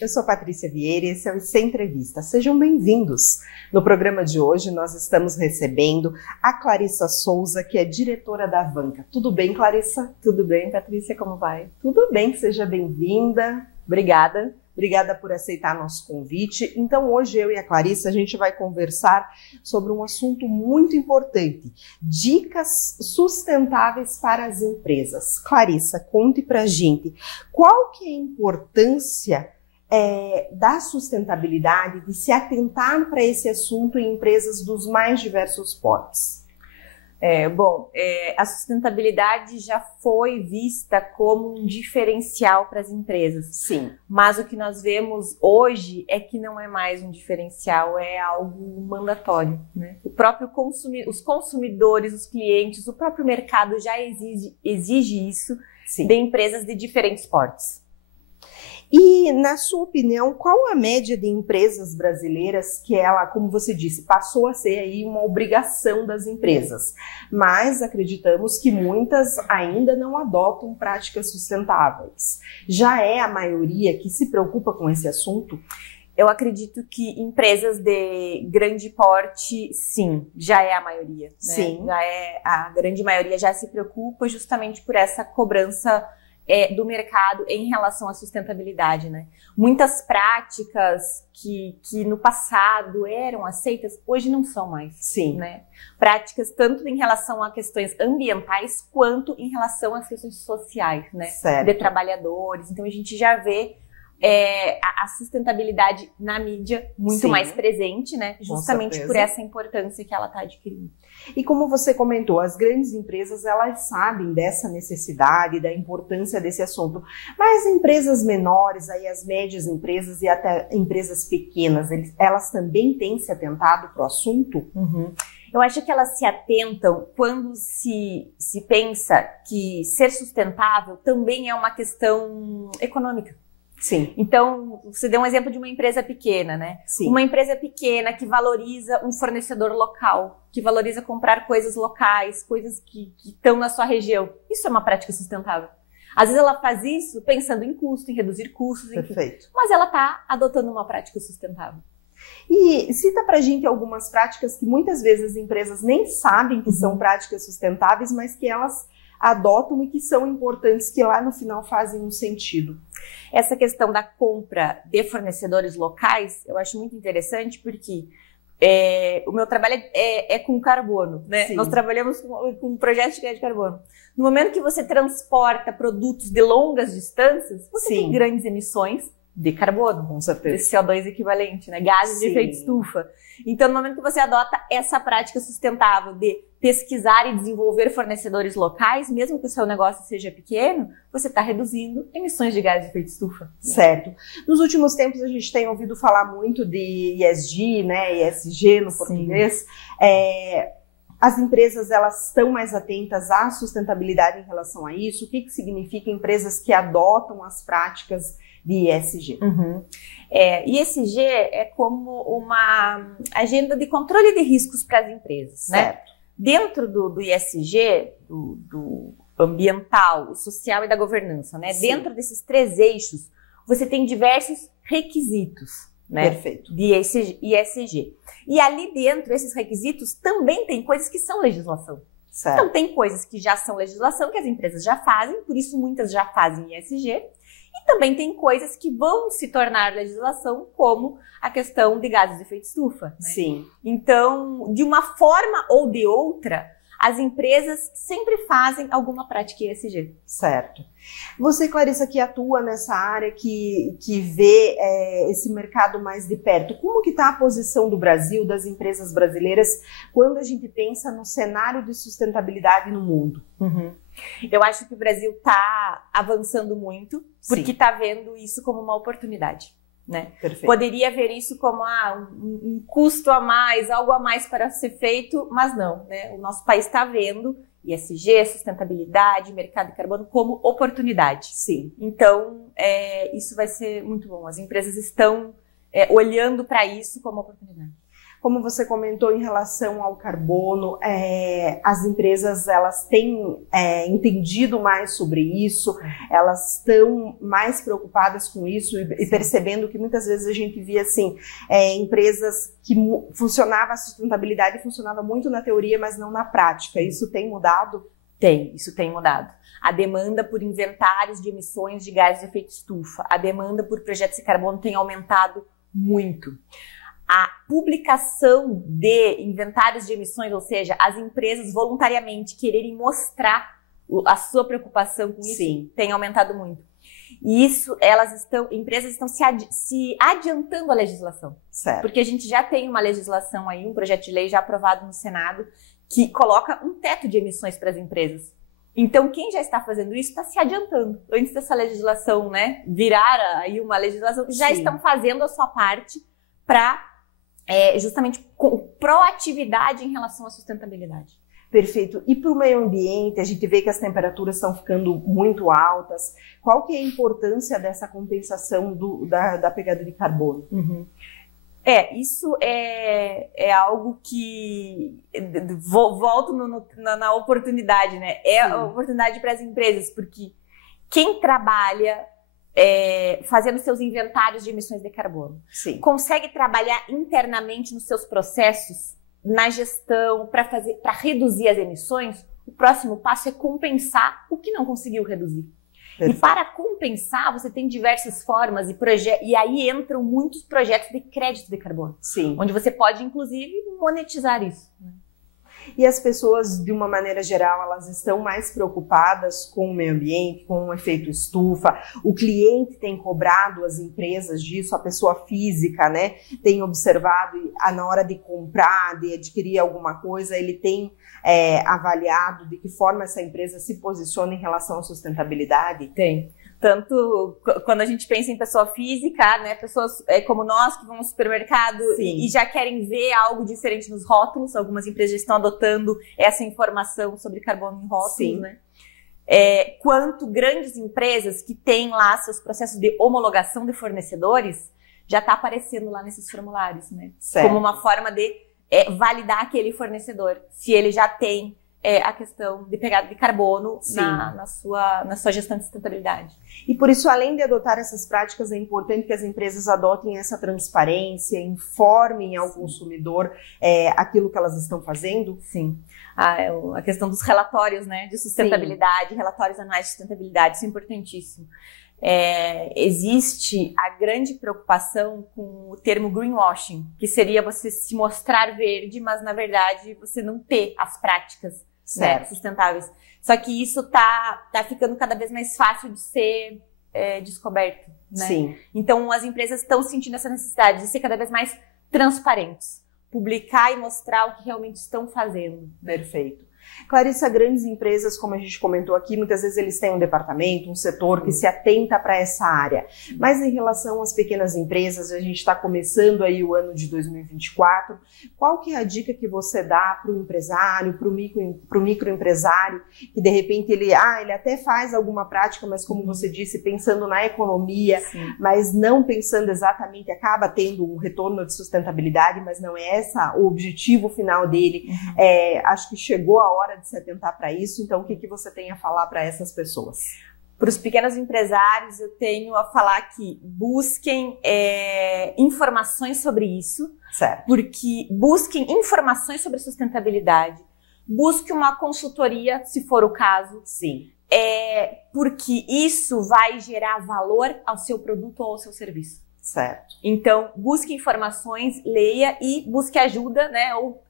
eu sou Patrícia Vieira e esse é o IC Entrevista. Sejam bem-vindos. No programa de hoje nós estamos recebendo a Clarissa Souza, que é diretora da Avanca. Tudo bem, Clarissa? Tudo bem, Patrícia, como vai? Tudo bem, seja bem-vinda. Obrigada. Obrigada por aceitar nosso convite. Então, hoje eu e a Clarissa, a gente vai conversar sobre um assunto muito importante, dicas sustentáveis para as empresas. Clarissa, conte pra gente, qual que é a importância da sustentabilidade, de se atentar para esse assunto em empresas dos mais diversos portes? A sustentabilidade já foi vista como um diferencial para as empresas. Sim. Mas o que nós vemos hoje é que não é mais um diferencial, é algo mandatório, né? Os consumidores, os clientes, o próprio mercado já exige isso. Sim. De empresas de diferentes portes. E, na sua opinião, qual a média de empresas brasileiras que ela, como você disse, passou a ser aí uma obrigação das empresas, mas acreditamos que muitas ainda não adotam práticas sustentáveis. Já é a maioria que se preocupa com esse assunto? Eu acredito que empresas de grande porte, sim, já é a maioria. Né? Sim. A grande maioria já se preocupa justamente por essa cobrança do mercado em relação à sustentabilidade, né? Muitas práticas que no passado eram aceitas, hoje não são mais. Sim. Né? Práticas tanto em relação a questões ambientais, quanto em relação às questões sociais, né? Certo. De trabalhadores. Então a gente já vê a sustentabilidade na mídia muito Sim. mais presente, né? Justamente por essa importância que ela está adquirindo. E como você comentou, as grandes empresas, elas sabem dessa necessidade, da importância desse assunto, mas empresas menores, aí as médias empresas e até empresas pequenas, elas também têm se atentado para o assunto? Uhum. Eu acho que elas se atentam quando se pensa que ser sustentável também é uma questão econômica. Sim. Então, você deu um exemplo de uma empresa pequena, né? Sim. Uma empresa pequena que valoriza um fornecedor local, que valoriza comprar coisas locais, coisas que estão na sua região. Isso é uma prática sustentável. Às vezes ela faz isso pensando em custo, em reduzir custos, enfim. Perfeito. Mas ela está adotando uma prática sustentável. E cita pra gente algumas práticas que muitas vezes as empresas nem sabem que são práticas sustentáveis, mas que elas adotam e que são importantes, que lá no final fazem um sentido. Essa questão da compra de fornecedores locais, eu acho muito interessante porque o meu trabalho é com carbono, né? Sim. Nós trabalhamos com um projeto de crédito de carbono. No momento que você transporta produtos de longas distâncias, você Sim. tem grandes emissões de carbono, com certeza. Esse CO2 equivalente, né? Gases de efeito estufa. Então, no momento que você adota essa prática sustentável de pesquisar e desenvolver fornecedores locais, mesmo que o seu negócio seja pequeno, você está reduzindo emissões de gases de efeito estufa. Certo. Nos últimos tempos a gente tem ouvido falar muito de ESG, né? ESG no português. As empresas, elas estão mais atentas à sustentabilidade em relação a isso? O que significa empresas que adotam as práticas de ESG? Uhum. ESG é como uma agenda de controle de riscos para as empresas, certo. Né? Dentro do ESG, do ambiental, o social e da governança, né? Dentro desses três eixos, você tem diversos requisitos, né? Perfeito. De ESG. E ali dentro, esses requisitos, também tem coisas que são legislação. Certo. Então, tem coisas que já são legislação, que as empresas já fazem, por isso muitas já fazem ESG. E também tem coisas que vão se tornar legislação, como a questão de gases de efeito estufa. Né? Sim. Então, de uma forma ou de outra, as empresas sempre fazem alguma prática ESG. Certo. Você, Clarissa, que atua nessa área, que vê esse mercado mais de perto, como que está a posição do Brasil, das empresas brasileiras, quando a gente pensa no cenário de sustentabilidade no mundo? Uhum. Eu acho que o Brasil está avançando muito, porque está vendo isso como uma oportunidade. Né? Poderia ver isso como um custo a mais, algo a mais para ser feito, mas não, né? O nosso país está vendo ESG, sustentabilidade, mercado de carbono como oportunidade. Sim. Então, isso vai ser muito bom. As empresas estão olhando para isso como oportunidade. Como você comentou em relação ao carbono, as empresas elas têm entendido mais sobre isso, elas estão mais preocupadas com isso e percebendo que muitas vezes a gente via assim, empresas que funcionava a sustentabilidade funcionava muito na teoria, mas não na prática. Isso tem mudado? Isso tem mudado. A demanda por inventários de emissões de gases de efeito estufa, a demanda por projetos de carbono tem aumentado muito. A publicação de inventários de emissões, ou seja, as empresas voluntariamente quererem mostrar a sua preocupação com isso, sim, tem aumentado muito. E isso, empresas estão se adiantando à legislação. Certo. Porque a gente já tem uma legislação aí, um projeto de lei já aprovado no Senado, que coloca um teto de emissões para as empresas. Então, quem já está fazendo isso está se adiantando. Antes dessa legislação, né, virar aí uma legislação, já, sim, estão fazendo a sua parte para justamente com proatividade em relação à sustentabilidade. Perfeito. E para o meio ambiente, a gente vê que as temperaturas estão ficando muito altas. Qual que é a importância dessa compensação da pegada de carbono? Uhum. Isso é algo que volto na oportunidade, né? A oportunidade para as empresas, porque quem trabalha fazendo seus inventários de emissões de carbono, sim, consegue trabalhar internamente nos seus processos, na gestão, para reduzir as emissões, o próximo passo é compensar o que não conseguiu reduzir. Perfeito. E para compensar, você tem diversas formas e aí entram muitos projetos de crédito de carbono. Sim. Onde você pode, inclusive, monetizar isso. E as pessoas, de uma maneira geral, elas estão mais preocupadas com o meio ambiente, com o efeito estufa. O cliente tem cobrado as empresas disso, a pessoa física, né, tem observado na hora de comprar, de adquirir alguma coisa, ele tem avaliado de que forma essa empresa se posiciona em relação à sustentabilidade? Tem. Tanto quando a gente pensa em pessoa física, né, pessoas como nós que vão no supermercado e já querem ver algo diferente nos rótulos, algumas empresas já estão adotando essa informação sobre carbono em rótulos, sim, né? Quanto grandes empresas que têm lá seus processos de homologação de fornecedores, já está aparecendo lá nesses formulários, né? Certo. Como uma forma de validar aquele fornecedor, se ele já tem a questão de pegada de carbono na sua gestão de sustentabilidade. E por isso, além de adotar essas práticas, é importante que as empresas adotem essa transparência, informem ao consumidor aquilo que elas estão fazendo? Sim. A questão dos relatórios, né, de sustentabilidade, sim, relatórios anuais de sustentabilidade, isso é importantíssimo. Existe a grande preocupação com o termo greenwashing, que seria você se mostrar verde, mas na verdade você não ter as práticas, né, sustentáveis. Só que isso tá ficando cada vez mais fácil de ser descoberto, né? Sim. Então as empresas estão sentindo essa necessidade de ser cada vez mais transparentes, publicar e mostrar o que realmente estão fazendo. Perfeito. Clarissa, grandes empresas, como a gente comentou aqui, muitas vezes eles têm um departamento, um setor que se atenta para essa área. Mas em relação às pequenas empresas, a gente está começando aí o ano de 2024, qual que é a dica que você dá para o empresário, para o microempresário, que de repente ele até faz alguma prática, mas como você disse, pensando na economia, sim, mas não pensando exatamente, acaba tendo um retorno de sustentabilidade, mas não é esse o objetivo final dele. Uhum. Acho que chegou a hora de se atentar para isso, então o que você tem a falar para essas pessoas? Para os pequenos empresários, eu tenho a falar que busquem informações sobre isso, certo, porque busquem informações sobre sustentabilidade, busque uma consultoria, se for o caso, sim, porque isso vai gerar valor ao seu produto ou ao seu serviço. Certo. Então, busque informações, leia e busque ajuda, né, ou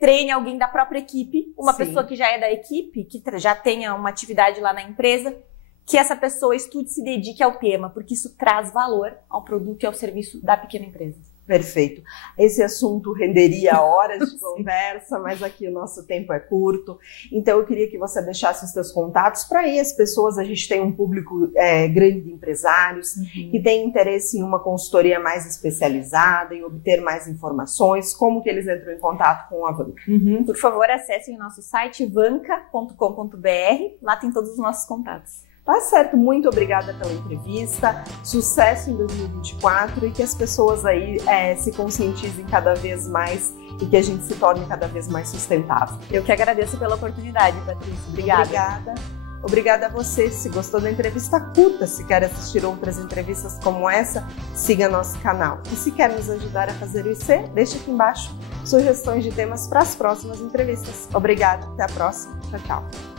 treine alguém da própria equipe, uma sim, pessoa que já é da equipe, que já tenha uma atividade lá na empresa, que essa pessoa estude e se dedique ao tema, porque isso traz valor ao produto e ao serviço da pequena empresa. Perfeito. Esse assunto renderia horas de conversa, mas aqui o nosso tempo é curto. Então eu queria que você deixasse os seus contatos para aí as pessoas. A gente tem um público grande de empresários, uhum, que tem interesse em uma consultoria mais especializada, em obter mais informações. Como que eles entram em contato com a Vanka? Uhum. Por favor, acessem o nosso site vanka.com.br. Lá tem todos os nossos contatos. Tá certo, muito obrigada pela entrevista, sucesso em 2024 e que as pessoas aí se conscientizem cada vez mais e que a gente se torne cada vez mais sustentável. Eu que agradeço pela oportunidade, Patrícia. Obrigada. Obrigada a você. Se gostou da entrevista, curta. Se quer assistir outras entrevistas como essa, siga nosso canal. E se quer nos ajudar a fazer isso, deixa aqui embaixo sugestões de temas para as próximas entrevistas. Obrigada, até a próxima. Tchau, tchau.